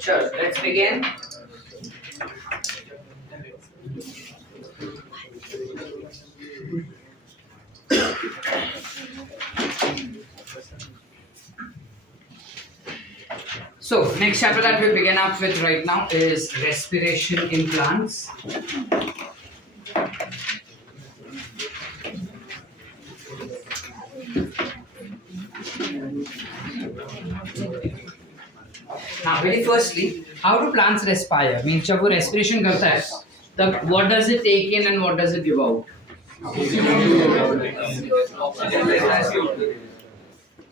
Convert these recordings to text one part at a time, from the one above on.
Sure, let's begin. So, next chapter that we begin up with right now is respiration in plants. Now, very firstly, how do plants respire? Means जब वो respiration करता है, तब what does it take in and what does it give out?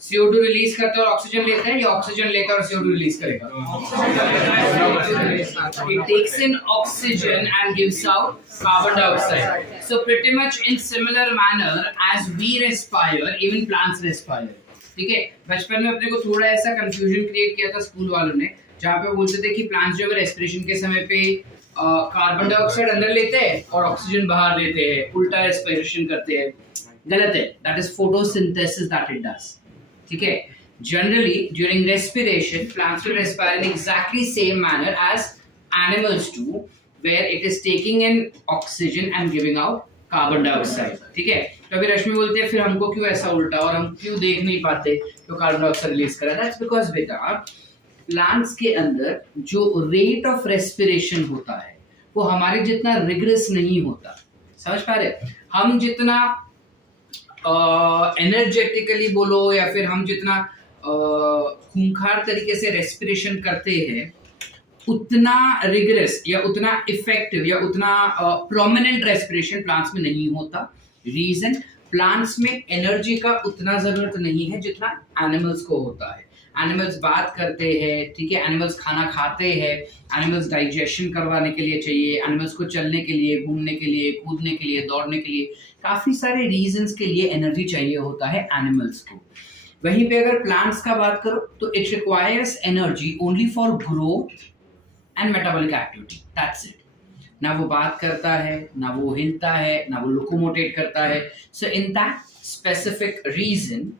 CO2 release करता है और oxygen लेता है, या ऑक्सीजन लेता है और CO2 रिलीज करेगा? It takes in oxygen and gives out carbon dioxide. So pretty much in similar manner as we respire, even plants respire. ठीक है, बचपन में अपने को थोड़ा ऐसा कंफ्यूजन क्रिएट किया था स्कूल वालों ने, जहाँ पे बोलते थे कि प्लांट्स जो है रेस्पिरेशन के समय पे कार्बन डाइऑक्साइड अंदर लेते हैं और ऑक्सीजन बाहर लेते हैं, उल्टा रेस्पिरेशन करते हैं. गलत है. That is photosynthesis that it does. ठीक है, generally during respiration plants will respire in exactly same manner as animals do, where it is taking in oxygen and giving out carbon dioxide. ठीक है, तो अभी रश्मि बोलते हैं फिर हमको क्यों ऐसा उल्टा और हम क्यों देख नहीं पाते तो कार्बन डाइऑक्साइड रिलीज कर रहा है. दैट्स बिकॉज बेटा प्लांट्स के अंदर जो रेट ऑफ रेस्पिरेशन होता है वो हमारे जितना रिग्रेस नहीं होता. समझ पा रहे? हम जितना एनर्जेटिकली बोलो या फिर हम जितना खूंखार तरीके से रेस्पिरेशन करते हैं, उतना रिग्रेस या उतना इफेक्टिव या उतना प्रोमिनेंट रेस्पिरेशन प्लांट्स में नहीं होता. रीजन, प्लांट्स में एनर्जी का उतना जरूरत नहीं है जितना एनिमल्स को होता है. एनिमल्स बात करते हैं, ठीक है, एनिमल्स खाना खाते हैं, एनिमल्स डाइजेशन करवाने के लिए चाहिए, एनिमल्स को चलने के लिए, घूमने के लिए, कूदने के लिए, दौड़ने के लिए, काफी सारे रीजंस के लिए एनर्जी चाहिए होता है एनिमल्स को. वहीं पे अगर प्लांट्स का बात करो तो it requires energy only for growth and metabolic activity. That's it. ना वो बात करता है, ना वो हिलता है, ना वो लोकोमोटेट करता है. So in that specific region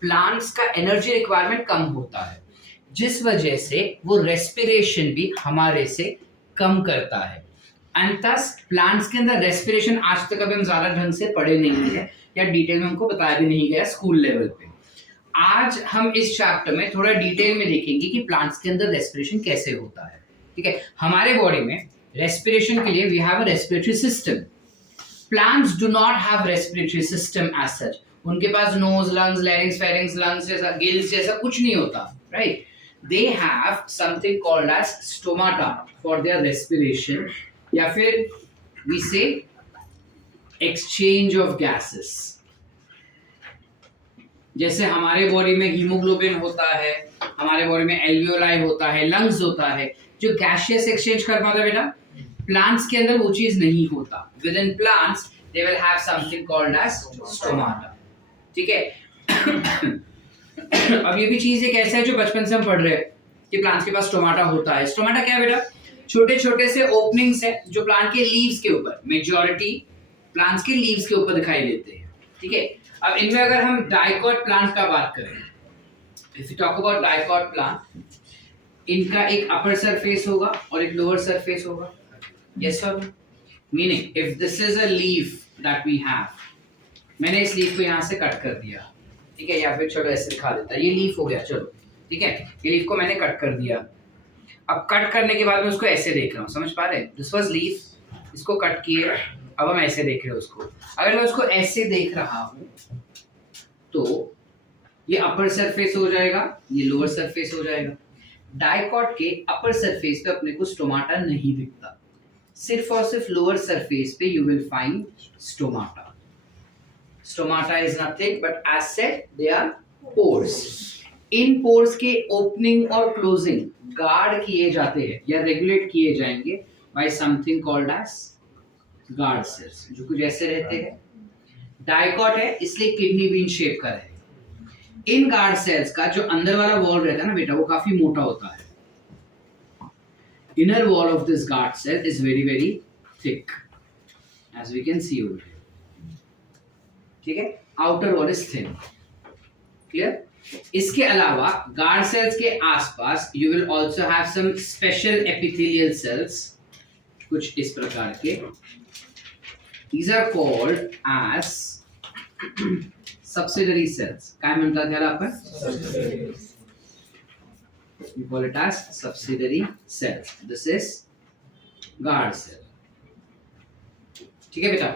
plants का एनर्जी रिक्वायरमेंट कम होता है, जिस वजह से वो रेस्पिरेशन भी हमारे से कम करता है. एंड थस प्लांट्स के अंदर रेस्पिरेशन आज तक अभी हम ज्यादा ढंग से पढ़े नहीं है या डिटेल में हमको बताया भी नहीं गया स्कूल लेवल पे. आज हम इस चैप्टर में थोड़ा डिटेल में देखेंगे कि प्लांट्स के अंदर रेस्पिरेशन कैसे होता है. ठीक है, हमारे बॉडी में रेस्पिरेशन के लिए we have a respiratory system. Plants do not have respiratory system as such. उनके पास nose, lungs, larynx, pharynx, lungs जैसा, गिल्स जैसा कुछ नहीं होता. Right? They have something called as stomata for their respiration, या फिर वी से एक्सचेंज ऑफ गैसेस. जैसे हमारे बॉडी में हीमोग्लोबिन होता है, हमारे बॉडी में एल्वियोलाई होता है, लंग्स होता है, जो गैसियस एक्सचेंज कर पाता है बेटा, प्लांट्स के अंदर वो चीज नहीं होता. Within plants they will have something called as stomata. ठीक है. अब ये भी चीज एक ऐसा है जो बचपन से हम पढ़ रहे हैं कि प्लांट्स के पास स्टोमाटा होता है. स्टोमाटा क्या है बेटा? छोटे छोटे से ओपनिंग्स है जो प्लांट के लीव्स के ऊपर, मेजॉरिटी प्लांट्स के लीव्स के ऊपर दिखाई देते हैं. ठीक है, अब इनमें अगर हम डाइकॉट प्लांट का बात करें, if you talk about dicot plant, इनका एक अपर सरफेस होगा और एक लोअर सरफेस होगा. यस और no? Meaning if this is a leaf that we have, मैंने इस लीफ को यहाँ से कट कर दिया. ठीक है, या फिर चलो ऐसे दिखा देता, ये लीफ हो गया. चलो ठीक है, ये लीफ को मैंने कट कर दिया. अब कट करने के बाद मैं उसको ऐसे देख रहा हूँ. समझ पा रहे? दिस वाज लीफ, इसको कट किए, अब हम ऐसे देख रहे हैं उसको. अगर मैं उसको ऐसे देख रहा हूँ तो ये अपर सरफेस हो जाएगा, ये लोअर सरफेस हो जाएगा. डाइकॉट के अपर सरफेस पे अपने को स्टोमाटा नहीं दिखता, सिर्फ और सिर्फ लोअर सरफेस पे you will find stomata. Stomata is nothing but as said they are pores. In pores के opening और closing guard किए जाते हैं या regulate किए जाएंगे by something called as guard cells, जो कुछ ऐसे रहते हैं. डाइकॉट है इसलिए किडनी बीन शेप का है. इन गार्ड सेल्स का जो अंदर वाला वॉल रहता है ना बेटा, वो काफी मोटा होता है. Inner wall of this guard cell is very very thick as we can see over here. ठीक है, outer wall is thin. Clear? इसके अलावा गार्ड सेल्स के आसपास you will also have some special epithelial cells, कुछ इस प्रकार के. These are called as subsidiary cells. काय म्हणतात याला आपण? You call it as subsidiary cells. This is guard cell. ठीक है बेटा,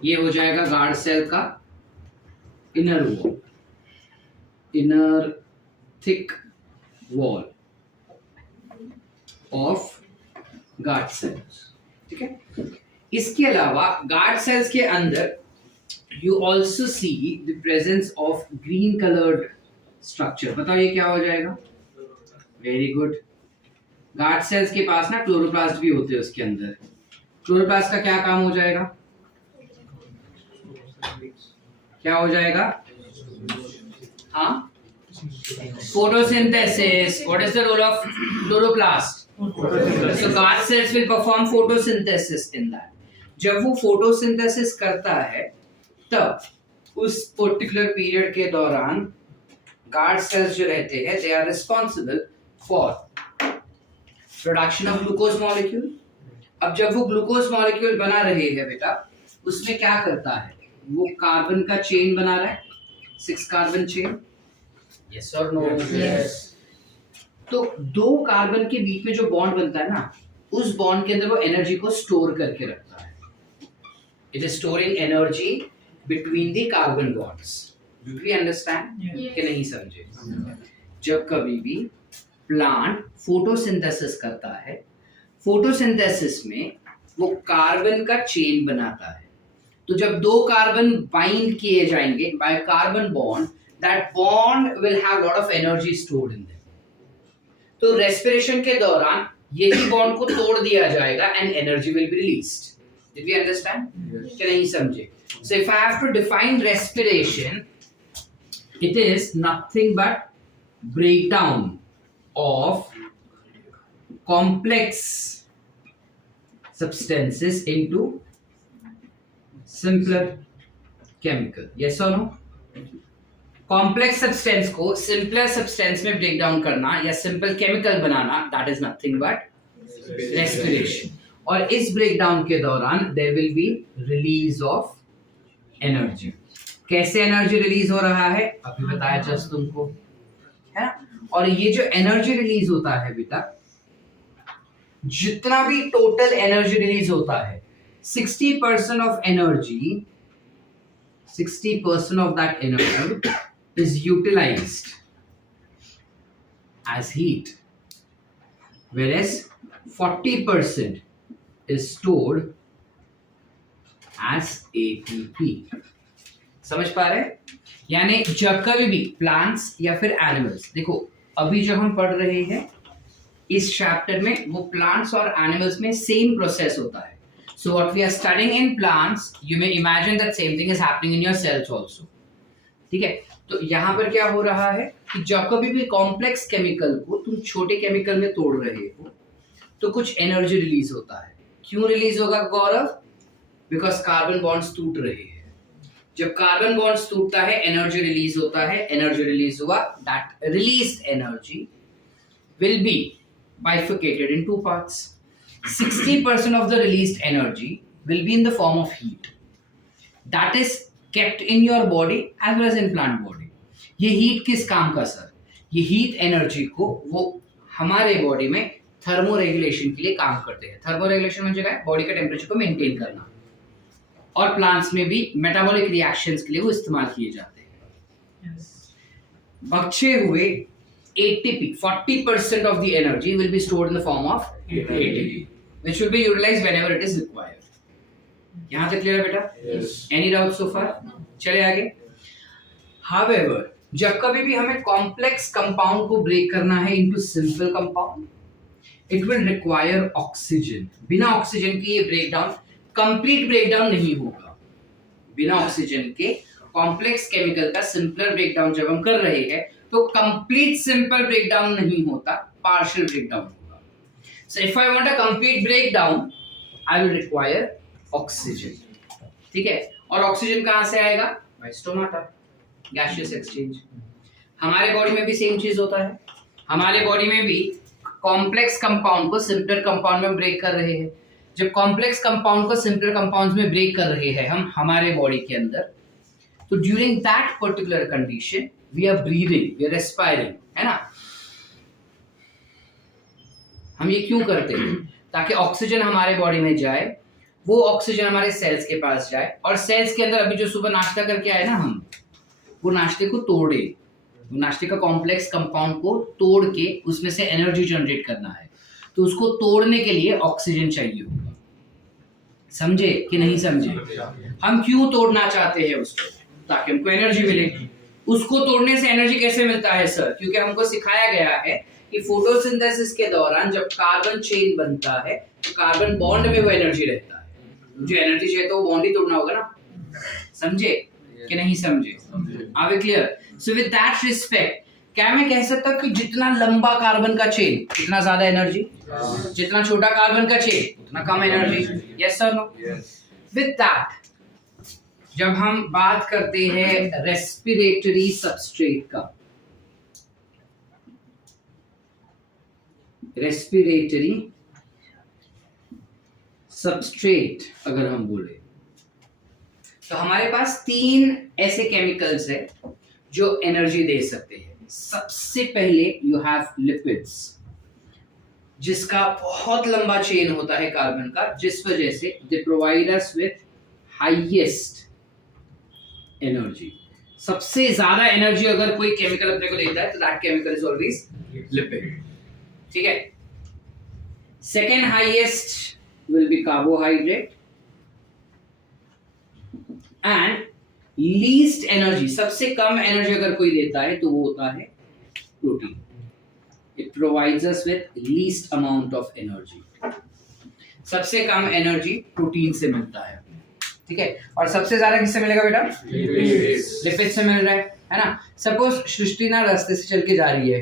ये हो जाएगा गार्ड सेल का inner wall, inner thick wall of guard cells. ठीक है. इसके अलावा गार्ड सेल्स के अंदर you also see the presence of green coloured structure. बताओ ये क्या हो जाएगा? Very good. गार्ड सेल्स के पास ना क्लोरोप्लास्ट भी होते हैं उसके अंदर. क्लोरोप्लास्ट का क्या काम हो जाएगा? क्या हो जाएगा? हाँ, photosynthesis. What is the role of chloroplast? So guard cells will perform photosynthesis in that. जब वो photosynthesis करता है तब उस पर्टिकुलर पीरियड के दौरान गार्ड सेल्स जो रहते हैं they are responsible for production of glucose molecule. अब जब वो ग्लूकोज मॉलिक्यूल बना रहे हैं बेटा, उसमें क्या करता है? वो कार्बन का चेन बना रहा है, 6 कार्बन चेन. यस और नो? यस. तो 2 कार्बन के बीच में जो बॉन्ड बनता है ना, उस बॉन्ड के अंदर वो एनर्जी को स्टोर करके रखता है. It is storing energy between the carbon bonds. Do we understand? कि नहीं समझे? जब कभी भी प्लांट फोटोसिंथेसिस करता है, फोटोसिंथेसिस में वो कार्बन का चेन बनाता है. तो जब 2 कार्बन बाइंड किए जाएंगे by carbon bond, that bond will have lot of energy stored in them. तो रेस्पिरेशन के दौरान यही बॉन्ड को तोड़ दिया जाएगा and energy will be released. Did we understand? कि नहीं समझे? So if I have to define respiration, it is nothing but breakdown of complex substances into simpler chemical. Yes or no? Complex substance को simpler substance में break down करना या simple chemical banana, that is nothing but respiration. और इस breakdown के दौरान there will be release of energy. कैसे energy release हो रहा है अभी बताया just तुमको, है ना? और ये जो energy release होता है बेटा, जितना भी टोटल एनर्जी रिलीज होता है, 60% of energy, 60% of that energy is utilized as heat, whereas 40% is stored as ATP. समझ पा रहे हैं? यानी जब कभी भी प्लांट्स या फिर एनिमल्स, देखो अभी जब हम पढ़ रहे हैं इस चैप्टर में, वो प्लांट्स और एनिमल्स में सेम प्रोसेस होता है. So what we are studying in plants, you may imagine that same thing is happening in your cells also. ठीक है. तो यहाँ पर क्या हो रहा है कि जब कभी भी कॉम्प्लेक्स केमिकल को तुम छोटे केमिकल में तोड़ रहे हो तो कुछ एनर्जी रिलीज होता है. क्यों रिलीज होगा गौरव? बिकॉज कार्बन बॉन्ड्स टूट रहे हैं. जब कार्बन बॉन्ड्स टूटता है एनर्जी रिलीज होता है. एनर्जी रिलीज हुआ, that released energy will B bifurcated in 2 parts. 60% of the released energy will be in the form of heat. That is kept in your body as well as in plant body. ये heat किस काम का sir? ये heat energy को वो हमारे body में thermo regulation के लिए काम करते हैं. थर्मो रेगुलेशन म्हणजे काय? बॉडी के टेम्परेचर को मेंटेन करना. और प्लांट्स में भी मेटाबॉलिक रिएक्शंस के लिए वो इस्तेमाल किए जाते हैं. बचे हुए ATP, 40% of the energy will be stored in the form of ATP, which will be utilized whenever it is required. यहाँ तक क्लियर है बेटा? Yes. Any doubts so far? चले आगे. However, जब कभी भी हमें कॉम्प्लेक्स कंपाउंड को ब्रेक करना है into simple compound, it will require oxygen. बिना ऑक्सीजन के ये ब्रेकडाउन, कंप्लीट ब्रेकडाउन नहीं होगा. बिना ऑक्सीजन के कॉम्प्लेक्स केमिकल का सिंपलर ब्रेकडाउन जब हम कर रहे हैं तो कंप्लीट सिंपल ब्रेकडाउन नहीं होता, पार्शियल ब्रेकडाउन होगा. So if I want a complete breakdown, I will require oxygen. ठीक है. और ऑक्सीजन कहां से आएगा? By stomata, gaseous exchange. हमारे बॉडी में भी सेम चीज होता है। हमारे बॉडी में भी कॉम्प्लेक्स कंपाउंड को सिंपलर कंपाउंड में ब्रेक कर रहे हैं। जब कॉम्प्लेक्स कंपाउंड को सिंपलर कंपाउंड्स में ब्रेक कर रहे हैं हम हमारे बॉडी के अंदर, तो during that particular condition we are breathing, we are respiring, है ना। हम ये क्यों करते हैं? ताकि ऑक्सीजन हमारे बॉडी में जाए, वो ऑक्सीजन हमारे सेल्स के पास जाए, और सेल्स के अंदर अभी जो सुबह नाश्ता करके आए ना हम, वो नाश्ते को तोड़े, वो नाश्ते का कॉम्प्लेक्स कंपाउंड को तोड़ के उसमें से एनर्जी जनरेट करना है। तो उसको तोड़ने के लिए ऑक्सीजन चाहिए होगा। समझे कि नहीं समझे? हम क्यों तोड़ना चाहते हैं उसको? ताकि हमको एनर्जी मिले। उसको तोड़ने से एनर्जी कैसे मिलता है सर? क्योंकि हमको सिखाया गया है कि फोटोसिंथेसिस के दौरान जब कार्बन चेन बनता है तो कार्बन बॉन्ड में वो एनर्जी रहता है। जो एनर्जी चाहिए तो वो बॉन्ड ही तोड़ना होगा ना। समझे कि नहीं समझे? Are we clear? So with that respect क्या मैं कह सकता हूँ कि जितना लंबा कार्बन का चेन उतना ज्यादा एनर्जी, जितना छोटा कार्बन का चेन उतना कम energy. Yes sir no? With that जब हम बात करते हैं रेस्पिरेटरी सबस्ट्रेट का, रेस्पिरेटरी सबस्ट्रेट अगर हम बोले, तो हमारे पास 3 ऐसे केमिकल्स है जो एनर्जी दे सकते हैं। सबसे पहले यू हैव लिपिड्स, जिसका बहुत लंबा चेन होता है कार्बन का, जिस वजह से they provide us with highest energy. सबसे ज्यादा एनर्जी अगर कोई केमिकल अपने को देता है तो that chemical is always lipid. ठीक है। Second highest will be carbohydrate, and least energy, सबसे कम एनर्जी अगर कोई देता है तो वो होता है protein. It provides us with least amount of energy. सबसे कम एनर्जी प्रोटीन से मिलता है। ठीक है। और सबसे ज्यादा किससे मिलेगा बेटा? लिपिड से मिल रहा है ना। सपोज सृष्टि ना रास्ते से चल के जा रही है,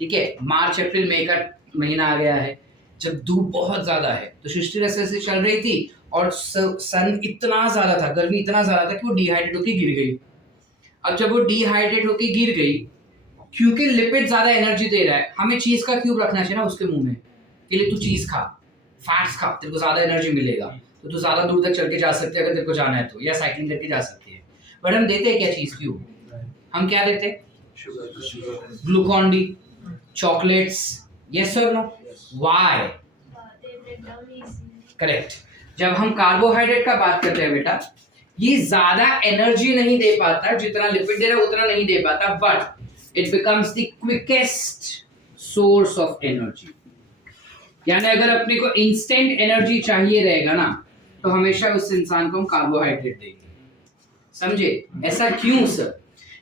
ठीक है, मार्च अप्रैल मई का महीना आ गया है, जब धूप बहुत ज्यादा है, तो सृष्टि रास्ते से चल रही थी और सन इतना ज्यादा था, गर्मी इतना ज्यादा था कि वो डिहाइड्रेट होकर गिर गई। अब जब वो डिहाइड्रेट होकर गिर गई, क्योंकि लिपिड ज्यादा एनर्जी दे रहा है, हमें चीज का क्यूब रखना चाहिए ना उसके मुंह में, कि ले तू चीज खा, फैट्स खा, तेरे को ज्यादा एनर्जी मिलेगा, तो तू ज्यादा दूर तक चल के जा सकते है अगर तेरे को जाना है तो, या साइकिलिंग करके जा सकती है। बट हम देते हैं क्या चीज क्यूब? हम क्या देते हैं? Glucon D, chocolates. यस और नो? व्हाई? करेक्ट। जब हम कार्बोहाइड्रेट का बात करते हैं बेटा, ये ज्यादा एनर्जी नहीं दे पाता, जितना लिपिड दे रहा है उतना नहीं दे पाता, but it becomes the quickest source of energy. यानी अगर अपने को इंस्टेंट एनर्जी चाहिए रहेगा ना, तो हमेशा उस इंसान को हम कार्बोहाइड्रेट देंगे। समझे? ऐसा क्यों सर?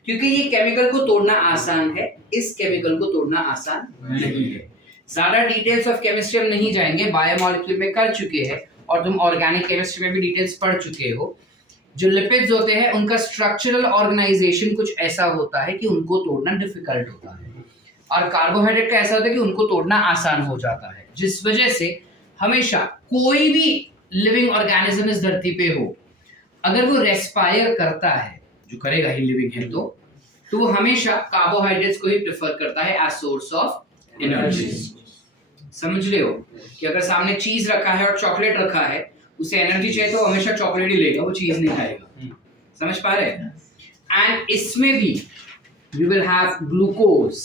क्योंकि ये केमिकल को तोड़ना आसान है, इस केमिकल को तोड़ना आसान नहीं है। ज्यादा डिटेल्स ऑफ केमिस्ट्री हम नहीं जाएंगे, बायोमोलिक्यूल में कर चुके हैं और तुम ऑर्गेनिक केमिस्ट्री में भी डिटेल्स पढ़ चुके हो। जो लिपिड्स होते हैं उनका स्ट्रक्चरल ऑर्गेनाइजेशन कुछ ऐसा होता है कि उनको तोड़ना डिफिकल्ट होता है, और कार्बोहाइड्रेट का ऐसा होता है कि उनको तोड़ना आसान हो जाता है, जिस वजह से हमेशा कोई भी लिविंग ऑर्गेनिज्म इस धरती पे हो, अगर वो रेस्पायर करता है, जो करेगा ही लिविंग है, तो वो हमेशा कार्बोहाइड्रेट्स को ही प्रेफर करता है एज सोर्स ऑफ एनर्जी। समझ रहे हो कि अगर सामने चीज रखा है और चॉकलेट रखा है, उसे एनर्जी चाहिए तो हमेशा चॉकलेट ही लेगा, वो चीज नहीं खाएगा। समझ पा रहे हैं? एंड इसमें भी we will have glucose,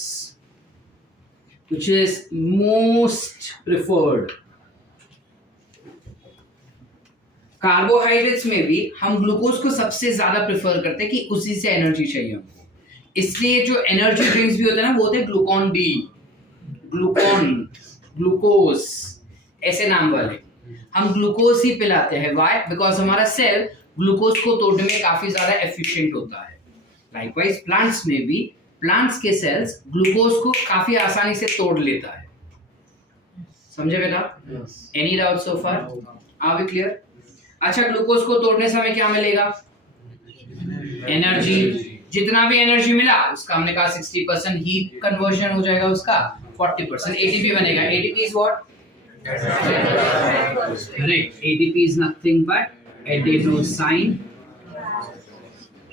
which is most preferred। Carbohydrates में भी हम ग्लूकोज को सबसे ज्यादा प्रेफर करते हैं कि उसी से एनर्जी चाहिए हमको। इसलिए जो एनर्जी ड्रिंक्स भी होते हैं ना, वो होते हैं ग्लूकॉन डी, ग्लूकॉन, ग्लूकोज, ऐसे नाम वाले। हम ग्लूकोज ही पिलाते हैं। व्हाई? बिकॉज हमारा सेल ग्लूकोज को तोड़ने में काफी ज्यादा एफिशिएंट होता है। लाइकवाइज प्लांट्स में भी, प्लांट्स के सेल्स ग्लूकोज को काफी आसानी से तोड़ लेता है। समझे बेटा? Any doubt so far? Are we clear? अच्छा, ग्लूकोज को तोड़ने से हमें क्या मिलेगा? एनर्जी। जितना भी एनर्जी मिला उसका हमने कहा 60% हीट कन्वर्जन हो जाएगा, उसका 40% एटीपी बनेगा। ATP is what? Correct. ATP is nothing but adenosine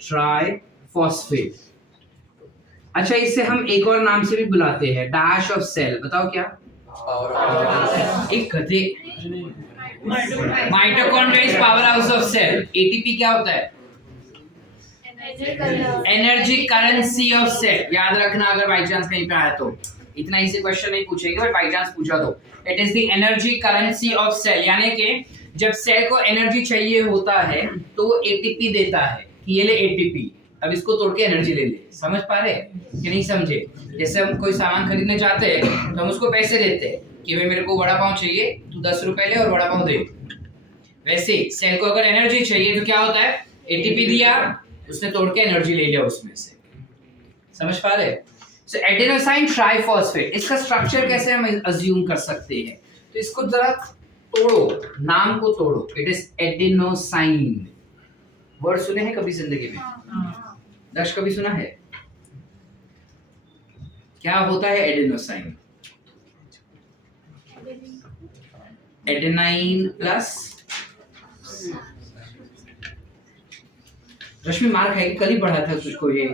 triphosphate. अच्छा, इसे हम एक और नाम से भी बुलाते हैं, डैश ऑफ सेल। बताओ क्या? एक गधे। Mitochondria is power house of cell. ATP क्या होता है? Energy currency of cell. याद रखना, अगर बाई चांस कहीं पे आया तो इतना इजी क्वेश्चन नहीं पूछेंगे, बट बाई चांस पूछा तो it is the energy currency of cell. यानी कि जब सेल को एनर्जी चाहिए होता है तो वो एटीपी देता है कि ये ले एटीपी, अब इसको तोड़ के एनर्जी ले ले। समझ पा रहे कि नहीं समझे? जैसे हम कोई सामान खरीदने जाते हैं तो हम उसको पैसे देते हैं कि भाई मेरे को वड़ा पाव चाहिए, तू 10 रुपए ले और वड़ा पाव दे। वैसे सेल को अगर एनर्जी चाहिए तो क्या होता है? एटीपी दिया, उसने तोड़ के एनर्जी ले लिया उसमें से। समझ पा रहे? सो एडेनोसाइन ट्राइफॉस्फेट, इसका स्ट्रक्चर कैसे हम अज्यूम कर सकते हैं? तो इसको जरा तोड़ो, नाम को तोड़ो। It is adenosine. वर्ड सुने हैं कभी जिंदगी में? दक्ष कभी सुना है? क्या होता है एडेनोसाइन? एडेनाइन प्लस, रश्मि मार खाएगी, कल ही पढ़ा था तुझको ये।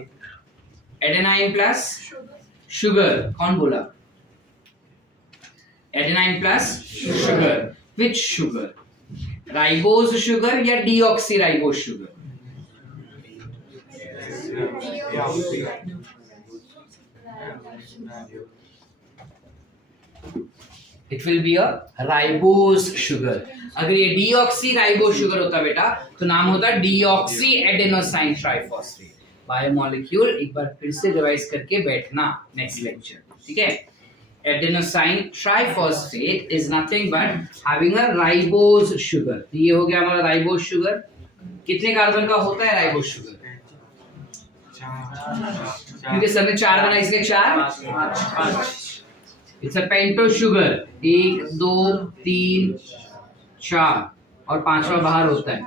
Adenine plus sugar. कौन बोला? Adenine plus sugar. Which sugar? Ribose sugar या deoxyribose sugar? It will be a ribose sugar. अगर ये डीऑक्सी राइबोज शुगर होता बेटा तो नाम होता डीऑक्सी एडेनोसाइन ट्राइफॉस्फेट। बायोमोलिक्यूल एक बार फिर से रिवाइज करके बैठना नेक्स्ट लेक्चर, ठीक है? Adenosine triphosphate is nothing but having a ribose sugar. तो ये हो गया हमारा राइबोज शुगर। कितने कार्बन का होता है राइबोज शुगर? क्योंकि सर ने 4 बनाया इसलिए 4। It's a pentose sugar. 1 2 3 4 और 5वां बाहर होता है।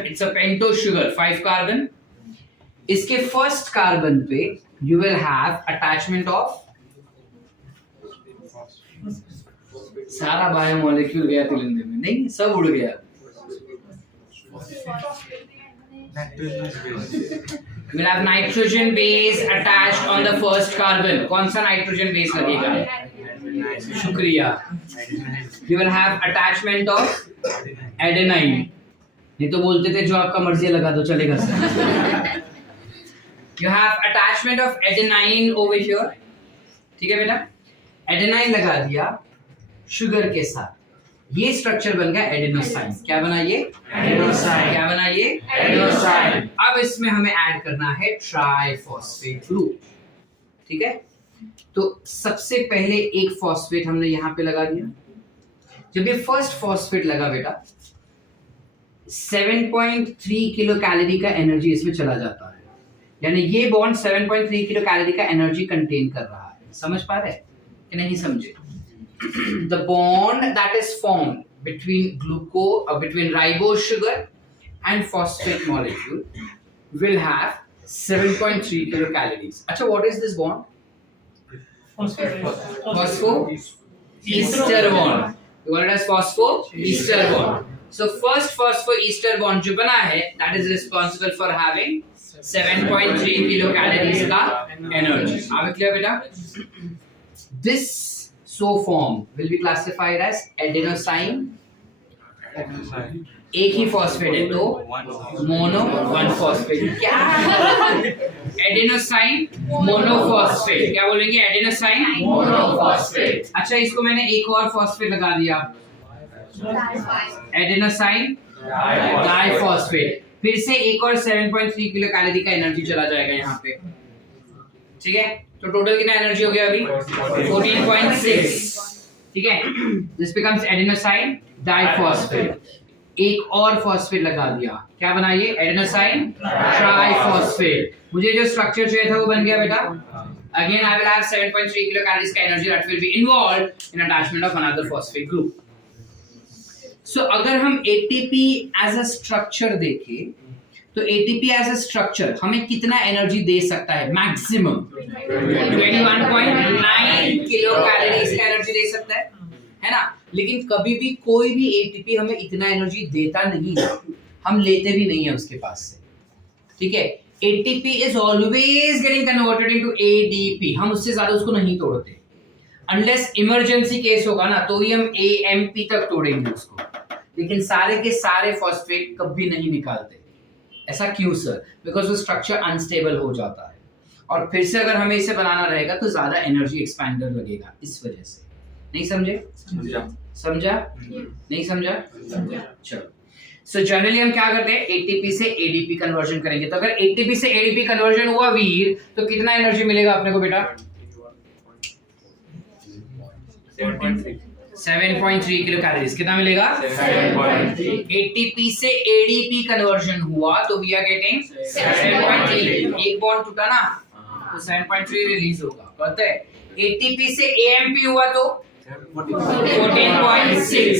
It's a pentose sugar, 5 carbon. इसके फर्स्ट कार्बन पे you will have attachment of, सारा बायोमोलिक्यूल गया तिलिंदे में, नहीं सब उड़ गया। We'll have nitrogen base attached on the first carbon. कौन सा nitrogen base लगेगा? शुक्रिया। You will have attachment of adenine. नहीं तो बोलते थे जो आपका मर्जी लगा दो, चलेगा sir. You have attachment of adenine over here. ठीक है बेटा? एडेनाइन लगा दिया शुगर के साथ, ये स्ट्रक्चर बन गया एडेनोसाइन। क्या बना ये? एडेनोसाइन। क्या बना ये? एडेनोसाइन। अब इसमें हमें ऐड करना है ट्राइफॉस्फेट ग्रुप, ठीक है? तो सबसे पहले एक फॉस्फेट हमने यहाँ पे लगा दिया। जब ये फर्स्ट फॉस्फेट लगा बेटा 7.3 किलो कैलोरी का एनर्जी इसमें चला जाता है, यानी ये बॉन्ड 7.3 किलो कैलोरी का एनर्जी कंटेन कर रहा है। समझ पा रहे कि नहीं समझे? The bond that is formed between between ribose sugar and phosphate molecule will have 7.3 kilocalories. Acha, what is this bond? Phosphoester bond. You call it as phosphoester bond. So first phosphoester bond जो बना है that is responsible for having 7.3 kilocalories का energy. आप clear बेटा? This so form will be classified as adenosine. एक ही phosphate है तो mono 1 phosphate. क्या? Adenosine monophosphate. क्या बोलेंगे? Adenosine monophosphate. अच्छा, इसको मैंने एक और फॉस्फेट लगा दिया, एडेनोसाइन डाइफॉस्फेट। फिर से एक और 7.3 किलो कैलोरी का एनर्जी चला जाएगा यहाँ पे, ठीक है? तो टोटल कितना एनर्जी हो गया अभी? 14.6, ठीक है? This becomes adenosine diphosphate. एक और फॉस्फेट लगा दिया, क्या बना ये? Adenosine triphosphate. मुझे जो स्ट्रक्चर चाहिए था वो बन गया बेटा। Again I will have 7.3 kilo calories का energy that will be involved in attachment of another phosphate group. So अगर हम एटीपी एज अ स्ट्रक्चर देखें तो एटीपी एज अ स्ट्रक्चर हमें कितना एनर्जी दे सकता है? मैक्सिमम 21.9 किलो कैलोरीज का एनर्जी दे सकता है ना? लेकिन कभी भी कोई भी एटीपी हमें इतना एनर्जी देता नहीं है, हम लेते भी नहीं है उसके पास से, ठीक है? ATP is always getting converted into ADP. हम उससे ज्यादा उसको नहीं तोड़ते, अनलेस इमरजेंसी केस होगा ना तो ही हम AMP तक तोड़ेंगे उसको, लेकिन सारे के सारे फॉस्फेट कभी नहीं निकालते। ऐसा क्यों सर? बिकॉज वो स्ट्रक्चर अनस्टेबल हो जाता है, और फिर से अगर हमें इसे बनाना रहेगा तो ज्यादा एनर्जी एक्सपेंडर लगेगा, इस वजह से। नहीं समझे? समझा? नहीं समझा? चलो, सो जनरली हम क्या करते हैं, एटीपी से एडीपी कन्वर्जन करेंगे। तो अगर एटीपी से एडीपी कन्वर्जन हुआ वीर, तो कितना एनर्जी मिलेगा अपने को बेटा? 7.3 किलो कैलोरीज। कितना मिलेगा? 7.3। एटीपी से एडीपी कन्वर्जन हुआ तो वी आर गेटिंग 7.3। एक बॉन्ड टूटा ना तो 7.3 रिलीज होगा, पता है। एटीपी से एएमपी हुआ तो 14.6,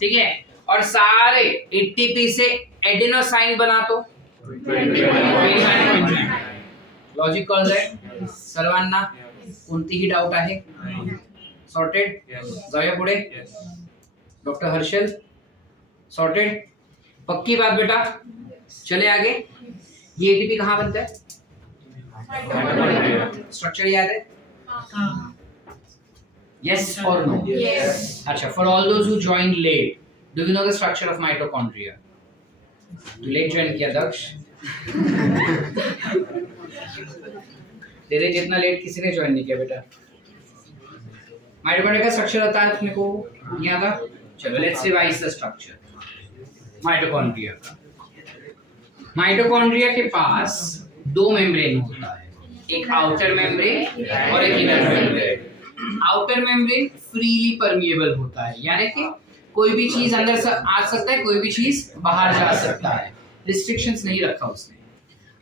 ठीक है। और सारे एटीपी से एडेनोसाइन बना तो 29.9। लॉजिक कॉल है सर्वांना, कोणतीही डाउट आहे? सॉर्टेड? जाऊया पुढे। Doctor Harshal sorted? पक्की बात बेटा, चले आगे। ये एटीपी कहाँ बनता है? स्ट्रक्चर याद है? यस और नो? यस। अच्छा, for all those who join late, do you know the structure of mitochondria? Late join किया दक्ष? तेरे जितना लेट किसी ने ज्वाइन नहीं किया बेटा। माइटोकॉन्ड्रिया का स्ट्रक्चर आता है अपने को नहीं आता? चलो let's revise the structure mitochondria का। माइटोकॉन्ड्रिया के पास दो मेम्ब्रेन होता है, एक आउटर मेम्ब्रेन और एक inner membrane. Outer membrane freely permeable होता है, यानी कि कोई भी चीज अंदर से आ सकता है, कोई भी चीज बाहर जा सकता है, रिस्ट्रिक्शंस नहीं रखा उसने।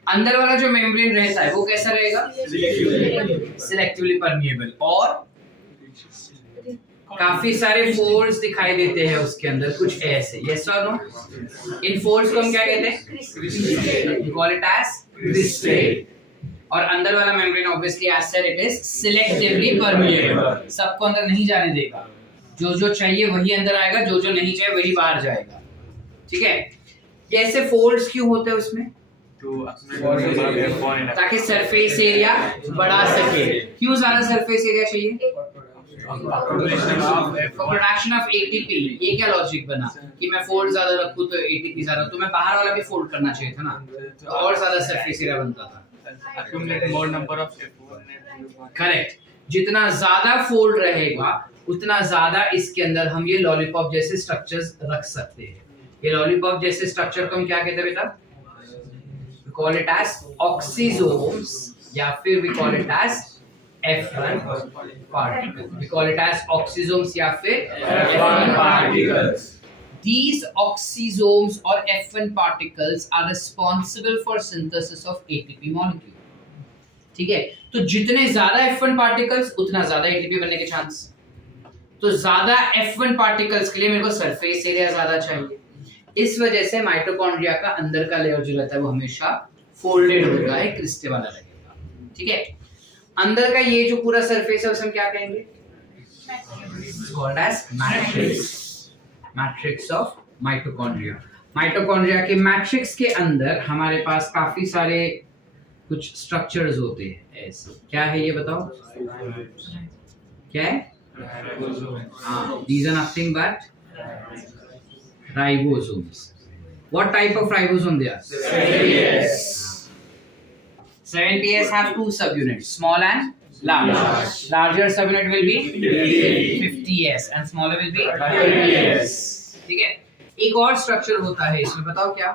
अंदर वाला जो मेम्ब्रेन रहता है वो कैसा रहेगा? सिलेक्टिवली परमिएबल, और काफी सारे फोल्ड्स दिखाई देते हैं उसके अंदर, कुछ ऐसे। यस और नो? इन फोल्ड्स को हम क्या कहते हैं? We call it as crystal. और अंदर वाला membrane obviously as said it is selectively permeable, सबको अंदर नहीं जाने देगा। जो जो चाहिए वही अंदर आएगा, जो जो नहीं चाहिए वही बाहर जाएगा, ठीक है। कैसे फोल्ड्स क्यों होते हैं उसमें? ताकि सरफेस एरिया बढ़ा सके। क्यों ज्यादा सरफेस एरिया चाहिए? Production of ATP. ये क्या लॉजिक बना कि मैं फोल्ड ज्यादा रखूं तो एटीपी ज्यादा, तो मैं बाहर वाला भी फोल्ड करना चाहिए था ना, तो और ज्यादा सरफेस एरिया बनता था। करेक्ट। जितना ज्यादा फोल्ड रहेगा उतना ज्यादा इसके अंदर हम ये लॉलीपॉप जैसे स्ट्रक्चर्स रख सकते हैं। ये लॉलीपॉप जैसे स्ट्रक्चर को हम क्या कहते हैं बेटा? We call it as oxysomes, या फिर we call it as F1 particles. We call it as oxysomes या फिर F1 particles. These oxysomes or F1 particles are responsible for synthesis of ATP molecule. ठीक है, तो जितने ज्यादा F1 particles उतना ज्यादा ATP बनने के चांस। तो ज्यादा F1 particles के लिए मेरे को सरफेस एरिया ज्यादा चाहिए। इस वजह से माइटोकॉन्ड्रिया का अंदर का लेयर जो रहता है वो हमेशा फोल्डेड होगा, एक क्रिस्टल वाला रहेगा, ठीक है। अंदर का ये जो पूरा सरफेस है उसे हम क्या कहेंगे? Called as matrix. Matrix of mitochondria. Mitochondria के मैट्रिक्स के अंदर हमारे पास काफी सारे कुछ स्ट्रक्चर्स होते हैं ऐसे। क्या है ये बताओ? क्या है? These are nothing but ribosomes. What type of ribosome they are? 7PS. 7PS have two subunits, small and large. Larger subunit will be 50S and smaller will be 30S. ठीक है। एक और स्ट्रक्चर होता है इसमें, बताओ क्या?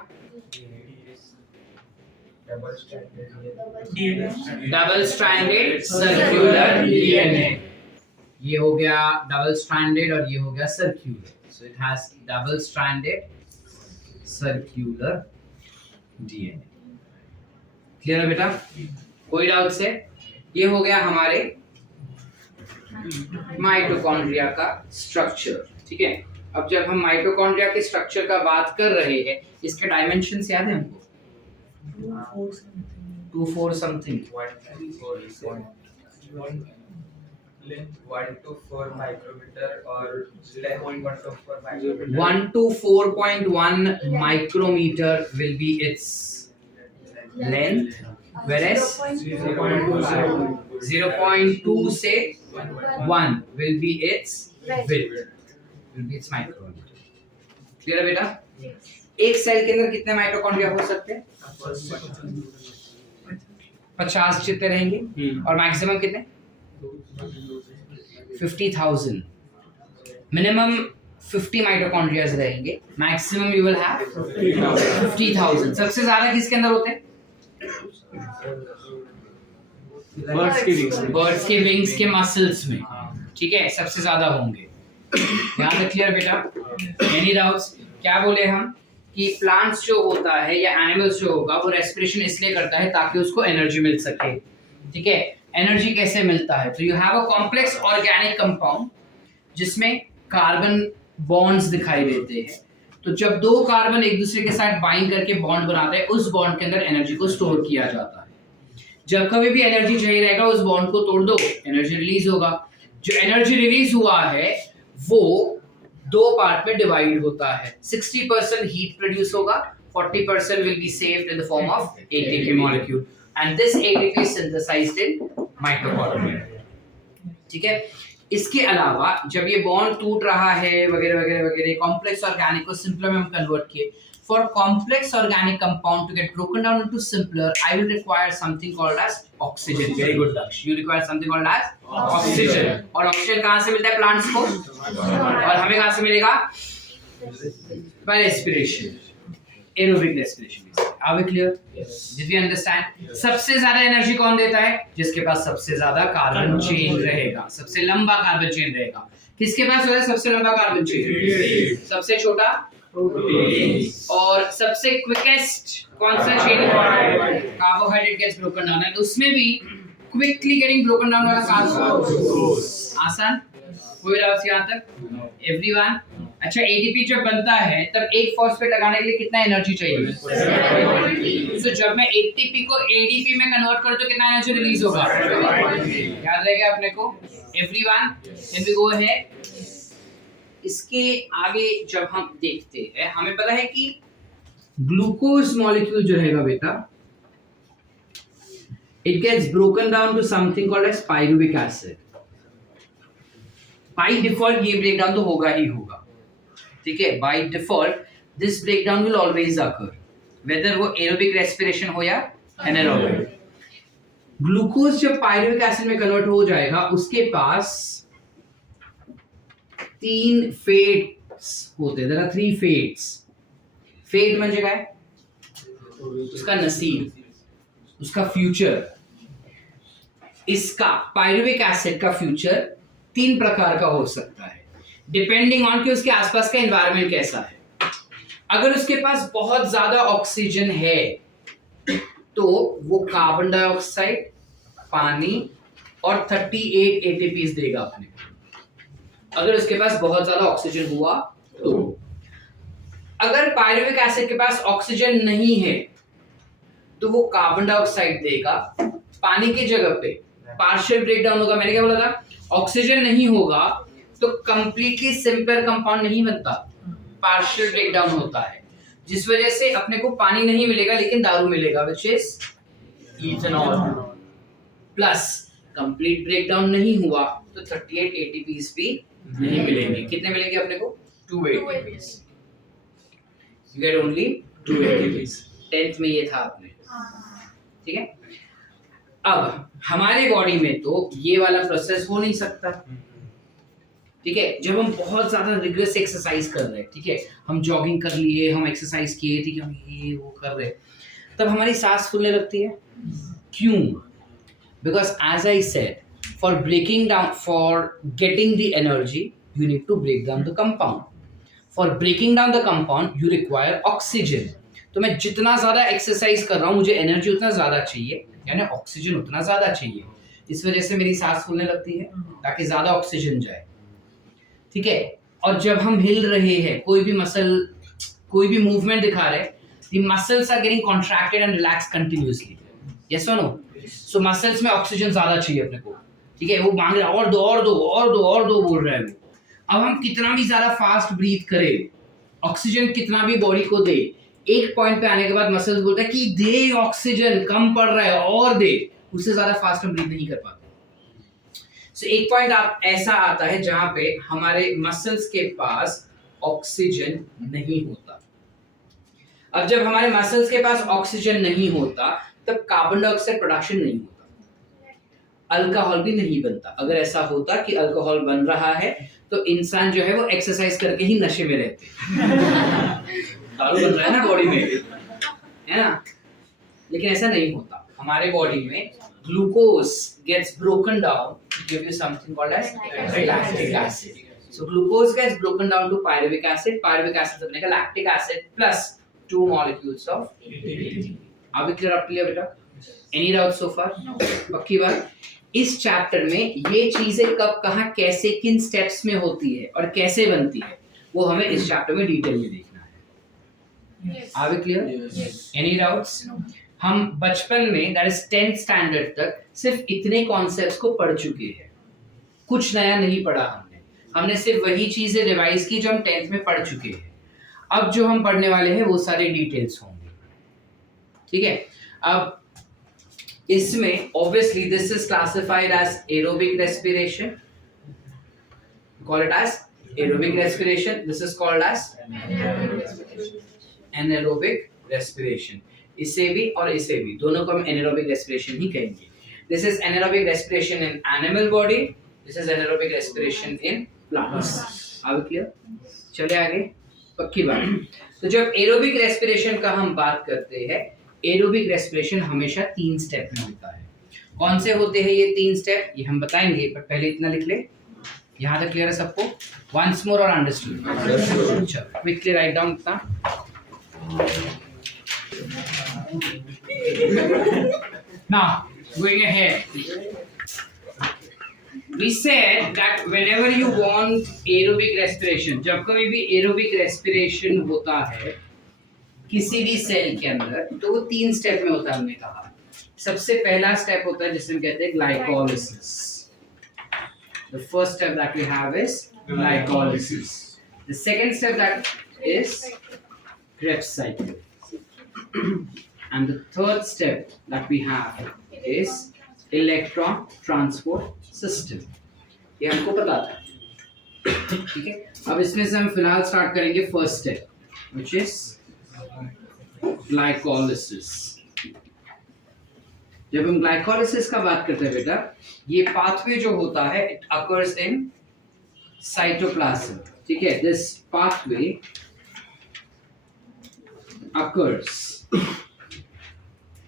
Double stranded circular DNA. ये हो गया डबल स्ट्रैंडेड और ये हो गया circular. So it has double stranded circular DNA. Clear है बेटा? कोई डाउट से? ये हो गया हमारे माइटोकॉन्ड्रिया का स्ट्रक्चर, ठीक है। अब जब हम माइटोकॉन्ड्रिया के स्ट्रक्चर का बात कर रहे हैं, इसके डायमेंशंस याद है हमको? 2-4 something. 1 to 4 micrometer or 1 to 4 micrometer. 1 to 4.1 micrometer will be its length, whereas 0.2 से 1 will be its width, will be its micrometer. Clear है बेटा? एक सेल के अंदर कितने माइटोकॉन्ड्रिया हो सकते हैं? 50 जितने रहेंगे और मैक्सिमम कितने? 50,000. मिनिमम 50 माइटोकॉन्ड्रियाज रहेंगे, मैक्सिमम यू विल हैव 50,000. सबसे ज्यादा किसके अंदर होते हैं? बर्ड्स के विंग्स के मसल्स में. ठीक है, सबसे ज्यादा होंगे. यहाँ तक क्लियर बेटा? Any doubts? क्या बोले हम कि प्लांट्स जो होता है या एनिमल्स जो होगा वो रेस्पिरेशन इसलिए करता है ताकि उसको एनर्जी मिल सके. ठीक है, एनर्जी कैसे मिलता है? तो you have a complex organic compound जिसमें कार्बन बॉन्ड्स दिखाई देते हैं. तो जब दो कार्बन एक दूसरे के साथ बाइंड करके बॉन्ड बनाते हैं, उस बॉन्ड के अंदर एनर्जी को स्टोर किया जाता है. जब कभी भी एनर्जी चाहिए रहेगा, उस बॉन्ड को तोड़ दो, एनर्जी रिलीज होगा. जो एनर्जी रिलीज हुआ है वो दो पार्ट में डिवाइड होता है. 60% हीट प्रोड्यूस होगा, 40% will be saved in the form of ATP molecule, and this ATP is synthesised in mitochondria. ठीक है, इसके अलावा जब ये बॉन्ड टूट रहा है वगैरह वगैरह वगैरह, कॉम्प्लेक्स ऑर्गेनिक को सिंपलर में हम कन्वर्ट किए. For complex organic compound to get broken down into simpler, I will require something called as oxygen. Very good, Daksh. You require something called as oxygen. और ऑक्सीजन कहाँ से मिलता है plants को? और हमें कहाँ से मिलेगा? By respiration, aerobic respiration. Are we clear? Yes. Did we understand? सबसे ज्यादा एनर्जी कौन देता है? जिसके पास सबसे ज्यादा कार्बन चेन रहेगा, सबसे लंबा कार्बन चेन रहेगा. किसके पास होता है सबसे लंबा कार्बन चेन? सबसे छोटा और सबसे क्विकेस्ट कौन सा chain? Carbohydrate gets broken down, है उसमें भी क्विकली गेटिंग ब्रोकन डाउन वाला कार्बन. आसान? कोई डाउट्स यहाँ तक? एवरीवन? अच्छा, एटीपी जब बनता है तब एक फॉस्फेट लगाने के लिए कितना एनर्जी चाहिए? तो जब मैं एटीपी को एडीपी में कन्वर्ट करूं तो कितना एनर्जी रिलीज होगा? याद रहेगा अपने को? Everyone? Then we go ahead. इसके आगे जब हम देखते हैं, हमें पता है कि ग्लूकोज मॉलिक्यूल जो रहेगा बेटा, it gets broken down to something called as pyruvic acid. By default ये ब्रेकडाउन तो होगा ही होगा. ठीक है, by default this breakdown will always occur, whether वो एरोबिक रेस्पिरेशन हो या एनारोबिक. ग्लूकोज जब पायरुविक एसिड में कन्वर्ट हो जाएगा, उसके पास 3 फेट्स होते हैं. There are 3 fates. फेट म्हणजे काय? उसका नसीब, उसका फ्यूचर. इसका पायरुविक एसिड का फ्यूचर 3 प्रकार का हो सकता है, डिपेंडिंग ऑन कि उसके आसपास का एनवायरनमेंट कैसा है. अगर उसके पास बहुत ज्यादा ऑक्सीजन है तो वो कार्बन डाइऑक्साइड, पानी और 38 एटीपीज देगा अपने. अगर उसके पास बहुत ज्यादा ऑक्सीजन हुआ तो. अगर पायरुविक एसिड के पास ऑक्सीजन नहीं है तो वो कार्बन डाइऑक्साइड देगा, पानी की जगह पे पार्शियल ब्रेकडाउन होगा. मैंने क्या बोला था? ऑक्सीजन नहीं होगा तो कंप्लीटली सिंपल कंपाउंड नहीं बनता, पार्शियल ब्रेकडाउन होता है, जिस वजह से अपने को पानी नहीं मिलेगा लेकिन दारू मिलेगा, which is ethanol. Plus complete breakdown नहीं हुआ तो 38 एटीपीज भी नहीं मिलेंगे. कितने मिलेंगे अपने को? 2 ATPs. You get only 2 ATPs. 10th में ये था आपने. ठीक है, अब हमारे बॉडी में तो ये वाला प्रोसेस हो नहीं सकता. ठीक है, जब हम बहुत ज्यादा रिग्रेस एक्सरसाइज कर रहे हैं, ठीक है, हम जॉगिंग कर लिए, हम एक्सरसाइज किए, ठीक है, हम ये वो कर रहे हैं, तब हमारी सांस फूलने लगती है. क्यों? Because as I said, for breaking down, for getting the energy, you need to break down the compound. For breaking down the compound, you require oxygen. तो मैं जितना ज़्यादा एक्सरसाइज कर रहा हूँ, मुझे एनर्जी उतना ज़्यादा चाहिए, यानी ऑक्सीजन उतना ज़्यादा चाहिए. इस वजह से मेरी सांस फूलने लगती है ताकि ज़्यादा ऑक्सीजन जाए. ठीक है, और जब हम हिल रहे हैं, कोई भी मसल, कोई भी मूवमेंट दिखा रहे हैं, the muscles are getting contracted and relaxed continuously. Yes or no? So muscles में ऑक्सीजन ज़्यादा चाहिए अपने को. ठीक है, वो मांग रहा है और दो और दो और दो और दो बोल रहा है वो. अब हम कितना भी ज्यादा फास्ट ब्रीथ करें, ऑक्सीजन कितना भी बॉडी को दे, एक पॉइंट पे आने के बाद मसल्स बोलता है कि दे ऑक्सीजन, कम पड़ रहा है और दे, उससे ज्यादा फास्ट हम ब्रीथ नहीं कर पाते। So, एक पॉइंट आप ऐसा आता है जहां पे हमारे मसल्स के पास ऑक्सीजन नहीं होता। अब जब हमारे मसल्स के पास ऑक्सीजन नहीं होता तब कार्बन डाइऑक्साइड प्रोडक्शन नहीं होता, अल्कोहल भी नहीं बनता। अगर ऐसा होता कि अल्कोहल बन रहा है तो इंसान जो है वो एक्सरसाइज करके ही नशे में रहते। दारू बन रहा है ना बॉडी में, है ना, लेकिन ऐसा नहीं होता। हमारे बॉडी में glucose gets broken down to give you something called as lactic acid. So glucose gets broken down to pyruvic acid. Pyruvic acid से बनेगा lactic acid plus 2 molecules of ATP. Are we clear up clear बेटा? Any doubts so far? पक्की बात। इस chapter में ये चीजें कब, कहाँ, कैसे, किन स्टेप्स में होती है और कैसे बनती है वो हमें इस चैप्टर में डिटेल में देखना है। Are we clear? Any doubts? हम बचपन में दैट इज 10th स्टैंडर्ड तक सिर्फ इतने कॉन्सेप्ट्स को पढ़ चुके हैं, कुछ नया नहीं पढ़ा हमने सिर्फ वही चीजें रिवाइज की जो हम 10th में पढ़ चुके हैं। अब जो हम पढ़ने वाले हैं वो सारे डिटेल्स होंगे, ठीक है। अब इसमें obviously this is classified as aerobic respiration, call it as aerobic respiration, this is called as anaerobic respiration. इसे भी और इसे भी दोनों को हम एनारोबिक रेस्पिरेशन ही कहेंगे। This is anaerobic respiration in animal body, this is anaerobic respiration in plants. आगे क्लियर? चले आगे, पक्की बात। तो जब एरोबिक रेस्पिरेशन का हम बात करते हैं, एरोबिक रेस्पिरेशन हमेशा 3 स्टेप में होता है। कौन से होते हैं ये 3 स्टेप, ये हम बताएंगे, पर पहले इतना लिख ले। यहाँ तक क्लियर है सबको? वंस मोर और अंडरस्टूड? चलो क्विकली राइट डाउन इतना। Now, going ahead, we said that whenever you want aerobic respiration, जब कभी भी aerobic respiration होता है किसी भी सेल के अंदर, तो वो 3 स्टेप में होता है। हमने कहा सबसे पहला स्टेप होता है जिसे हम कहते हैं glycolysis. The first step that we have is glycolysis. The second step that is Krebs cycle. And the third step that we have is electron transport system. ये हमको पता था, ठीक है। अब इसमें से हम फिलहाल स्टार्ट करेंगे first step, which is glycolysis. जब हम ग्लाइकोलिसिस का बात करते हैं बेटा, ये पाथवे जो होता है इट अकर्स इन साइटोप्लाज्म, ठीक है। This pathway occurs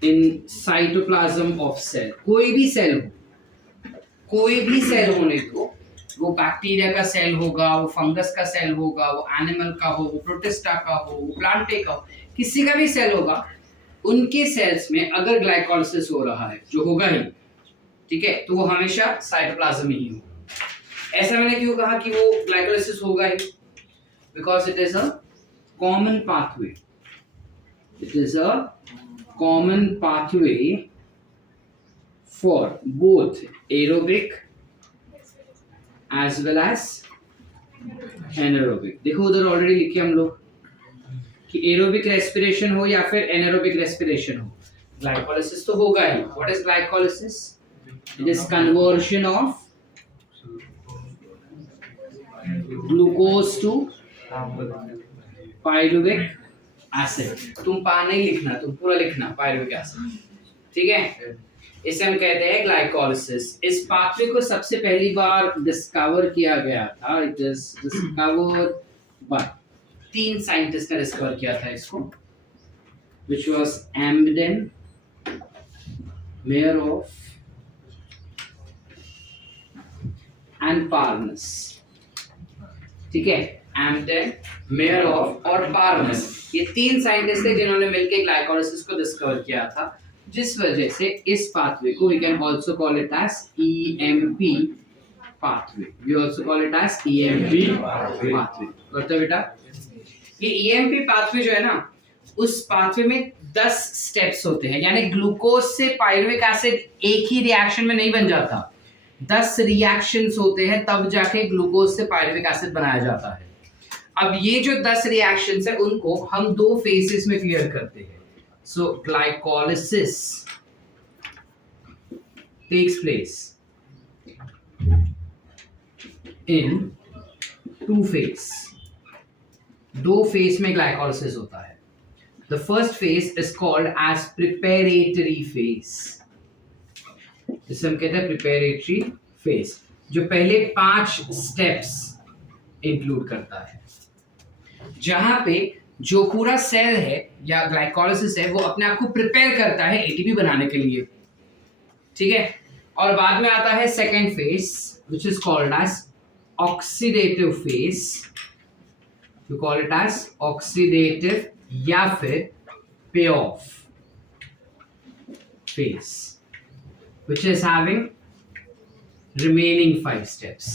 in cytoplasm of cell. कोई भी सेल हो, कोई भी सेल होने दो, वो बैक्टीरिया का सेल होगा, वो फंगस का सेल होगा, वो एनिमल का हो, वो प्रोटिस्टा का हो, वो प्लांटे का हो, किसी का भी सेल होगा, उनके सेल्स में अगर ग्लाइकोलिसिस हो रहा है, जो होगा ही, ठीक है, तो वो हमेशा साइटोप्लाज्म में ही होगा। ऐसा मैंने क्यों कहा कि वो ग्लाइकोलिसिस होगा ही? Because it is a common pathway. It is a common pathway for both aerobic as well as anaerobic. देखो उधर ऑलरेडी लिखे हम लोग कि एरोबिक रेस्पिरेशन हो या फिर एनारोबिक रेस्पिरेशन हो, ग्लाइकोलिसिस तो होगा ही। What is glycolysis? It is conversion of glucose to pyruvic acid. तुम पा नहीं लिखना, तुम पूरा लिखना, पायरुविक एसिड, ठीक है। इसे हम कहते हैं ग्लाइकोलिसिस। इस पाथवे को सबसे पहली बार डिस्कवर किया गया था, it is discovered by 3 scientist ने डिस्कवर किया था इसको, व्हिच वाज एम्बडेन, मेयरहोफ एंड पार्नस, ठीक है। एम्बडेन, मेयरहोफ और पार्नस, ये 3 साइंटिस्ट थे जिन्होंने मिलकर ग्लाइकोलिसिस को डिस्कवर किया था, जिस वजह से इस पाथवे को we can also call it as EMP pathway. We also call it as EMP pathway. करते बेटा, ये ईएमपी पाथवे जो है ना, उस पाथवे में 10 स्टेप्स होते हैं, यानी ग्लूकोज से पायरुविक एसिड एक ही रिएक्शन में नहीं बन जाता, 10 रिएक्शंस होते हैं तब जाके ग्लूकोज से पायरुविक एसिड बनाया जाता है। अब ये जो 10 रिएक्शंस है उनको हम 2 फेजेस में क्लियर करते हैं. So glycolysis takes place in 2 phase. 2 phase में ग्लाइकोलिसिस होता है. The first phase is called as preparatory phase. इसे हम कहते हैं preparatory phase, जो पहले 5 steps इंक्लूड करता है, जहां पे जो पूरा सेल है या ग्लाइकोलिसिस है वो अपने आप को प्रिपेयर करता है एटीपी बनाने के लिए. ठीक है. और बाद में आता है second phase which is called as oxidative phase. You call it as oxidative या फिर pay off phase which is having remaining 5 steps.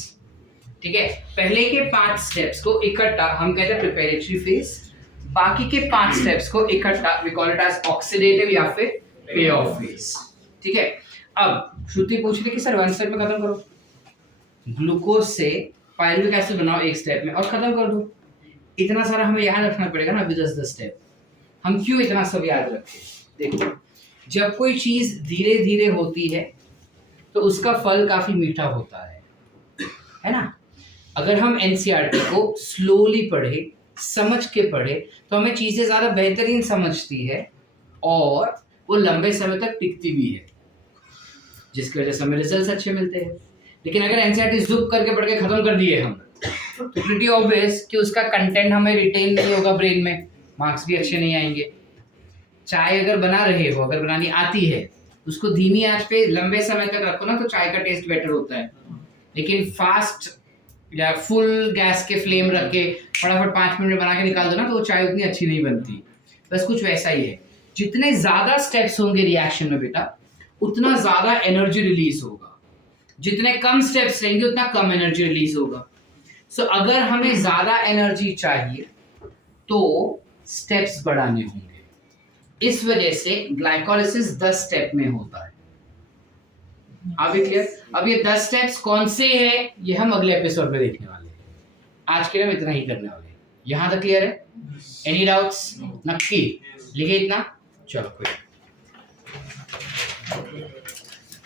ठीक है. पहले के 5 स्टेप्स को इकट्ठा हम कहते हैं प्रिपेरेटरी फेज, बाकी के 5 स्टेप्स को इकट्ठा we call it as oxidative या फिर पे ऑफ फेज. ठीक है. अब श्रुति पूछ रही कि सर 1 स्टेप में खत्म करो, ग्लूकोज से पायरुविक एसिड बनाओ 1 स्टेप में और खत्म कर दो. इतना सारा हमें याद रखना पड़ेगा ना अभी 10 स्टेप. हम क्यों इतना सब याद रखें? देखो, जब कोई चीज धीरे धीरे होती है तो उसका फल काफी मीठा होता है ना. अगर हम एनसीईआरटी को स्लोली पढ़े, समझ के पढ़े, तो हमें चीजें ज्यादा बेहतरीन समझती है और वो लंबे समय तक टिकती भी है, जिसकी वजह से हमें रिजल्ट्स अच्छे मिलते हैं. लेकिन अगर एनसीईआरटी ज़ुप करके पढ़ के खत्म कर दिए हम, तो प्रीटी ऑब्वियस कि उसका कंटेंट हमें रिटेन नहीं होगा ब्रेन में, मार्क्स भी अच्छे नहीं आएंगे. चाय अगर बना रहे हो, अगर बनानी आती है, उसको धीमी आंच पे लंबे समय तक रखो ना तो चाय का टेस्ट बेटर होता है. लेकिन फास्ट या फुल गैस के फ्लेम रख के फटाफट 5 मिनट में बना के निकाल दो ना तो वो चाय उतनी अच्छी नहीं बनती. बस कुछ वैसा ही है. जितने ज्यादा स्टेप्स होंगे रिएक्शन में बेटा, उतना ज्यादा एनर्जी रिलीज होगा. जितने कम स्टेप्स रहेंगे उतना कम एनर्जी रिलीज होगा. सो अगर हमें ज्यादा एनर्जी चाहिए तो स्टेप्स बढ़ाने होंगे. इस वजह से ग्लाइकोलिसिस 10 स्टेप में होता है. अभी क्लियर? अब ये 10 स्टेप्स कौन से हैं ये हम अगले एपिसोड में देखने वाले हैं. आज के लिए हम इतना ही करने वाले हैं. यहां तक क्लियर है? Any doubts? नक्की लिखे इतना. चलो कोई